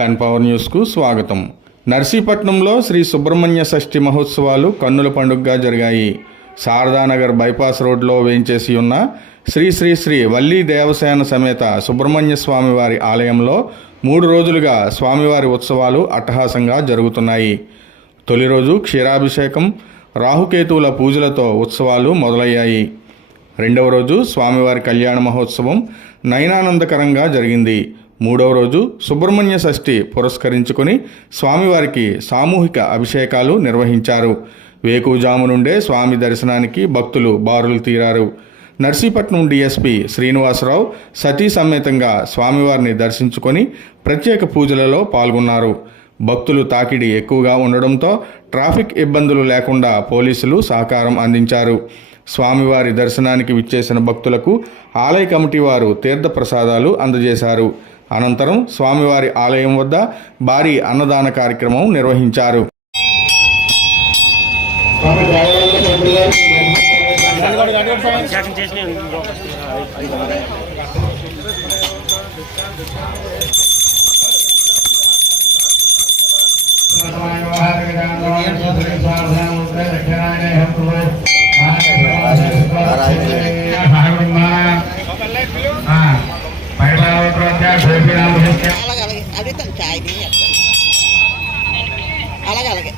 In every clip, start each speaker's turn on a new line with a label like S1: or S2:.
S1: Pen power న్యూస్కు స్వాగతం. నర్సీపట్నంలో శ్రీ సుబ్రహ్మణ్య షష్ఠి మహోత్సవాలు కన్నుల పండుగగా జరిగాయి. శారదానగర్ బైపాస్ రోడ్లో వేయించేసి ఉన్న శ్రీ శ్రీ శ్రీ వల్లీ దేవసేన సమేత సుబ్రహ్మణ్య స్వామివారి ఆలయంలో మూడు రోజులుగా స్వామివారి ఉత్సవాలు అట్టహాసంగా జరుగుతున్నాయి. తొలి రోజు క్షీరాభిషేకం రాహుకేతువుల పూజలతో ఉత్సవాలు మొదలయ్యాయి. రెండవ రోజు స్వామివారి కళ్యాణ మహోత్సవం నయనానందకరంగా జరిగింది. మూడవ రోజు సుబ్రహ్మణ్య షష్ఠి పురస్కరించుకొని స్వామివారికి సామూహిక అభిషేకాలు నిర్వహించారు. వేకుజాము నుండే స్వామి దర్శనానికి భక్తులు బారులు తీరారు. నర్సీపట్నం డీఎస్పీ శ్రీనివాసరావు సతీ సమేతంగా స్వామివారిని దర్శించుకొని ప్రత్యేక పూజలలో పాల్గొన్నారు. భక్తులు తాకిడి ఎక్కువగా ఉండడంతో ట్రాఫిక్ ఇబ్బందులు లేకుండా పోలీసులు సహకారం అందించారు. స్వామివారి దర్శనానికి విచ్చేసిన భక్తులకు ఆలయ కమిటీ వారు తీర్థ ప్రసాదాలు అందజేశారు. అనంతరం స్వామివారి ఆలయం వద్ద భారీ అన్నదాన కార్యక్రమం నిర్వహించారు.
S2: శాసన చేసిన
S3: అలాగే అలాగే అడుగుతాను చాయ్ నీ చెప్తాను అలాగే అలాగే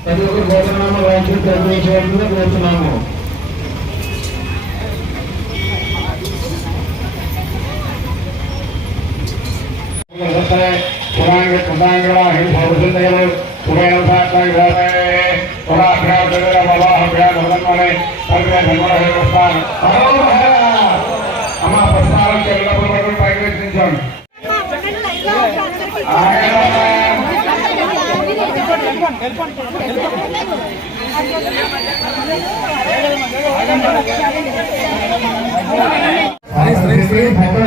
S4: అమ్మా పుష్పాలు చెల్లెప్పుడు పైకి వెచ్చించండి
S5: శ్రీ శ్రీ శ్రీ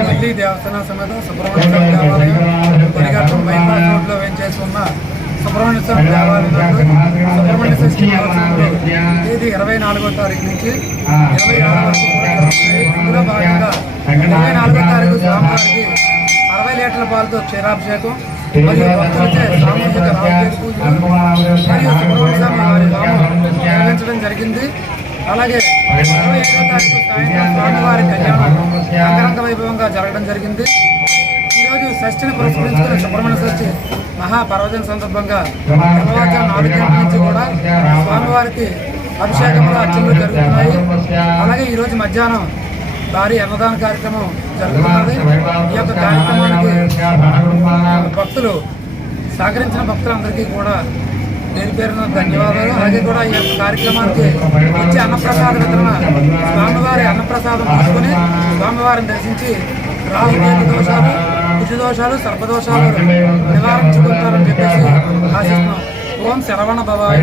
S5: ఢిల్లీ దేవస్థాన సమేత సుబ్రహ్మణ్య స్వామి దేవాలయం కొనిగట్టం బైపాస్ రోడ్లో వేంచేసి ఉన్న సుబ్రహ్మణ్య స్వామి దేవాలయం సుబ్రహ్మణ్య షష్ఠి మహోత్సవంలో తేదీ ఇరవై నాలుగో తారీఖు నుంచి ఇరవై ఆరు వరకు ఇందులో భాగంగా ఇరవై నాలుగో తారీఖు స్వామివారికి అరవై లీటర్ల పాలతో క్షీరాభిషేకం మరియు భక్తులచే సామూహిక మరియు వారి నామం నిర్వహించడం జరిగింది. అలాగే ఇరవై ఐదో తారీఖు సాయంత్రం స్వామివారి కళ్యాణం అంగరంగ వైభవంగా జరగడం జరిగింది. ఈరోజు షష్ఠిని పురస్కరించుకున్న సుబ్రహ్మణ్య షష్ఠి మహాపర్వదిన సందర్భంగా తెల్లవారుజాము నాలుగు గంటల నుంచి కూడా స్వామివారికి అభిషేకములు అర్చనలు జరుగుతున్నాయి. అలాగే ఈరోజు మధ్యాహ్నం భారీ అన్నదాన కార్యక్రమం జరుగుతున్నది. ఈ యొక్క కార్యక్రమానికి భక్తులు సహకరించిన భక్తులందరికీ కూడా పేరు పేరున ధన్యవాదాలు. అలాగే కూడా ఈ యొక్క కార్యక్రమానికి వచ్చే అన్నప్రసాద వితరణ స్వామివారి అన్నప్రసాదం తీసుకుని స్వామివారిని దర్శించి రాహుకేతు దోషాలు కుజ దోషాలు సర్పదోషాలు నివారించుకుంటారని చెప్పేసి ఆశిస్తున్నాం. ఓం శరవణ భవాయ.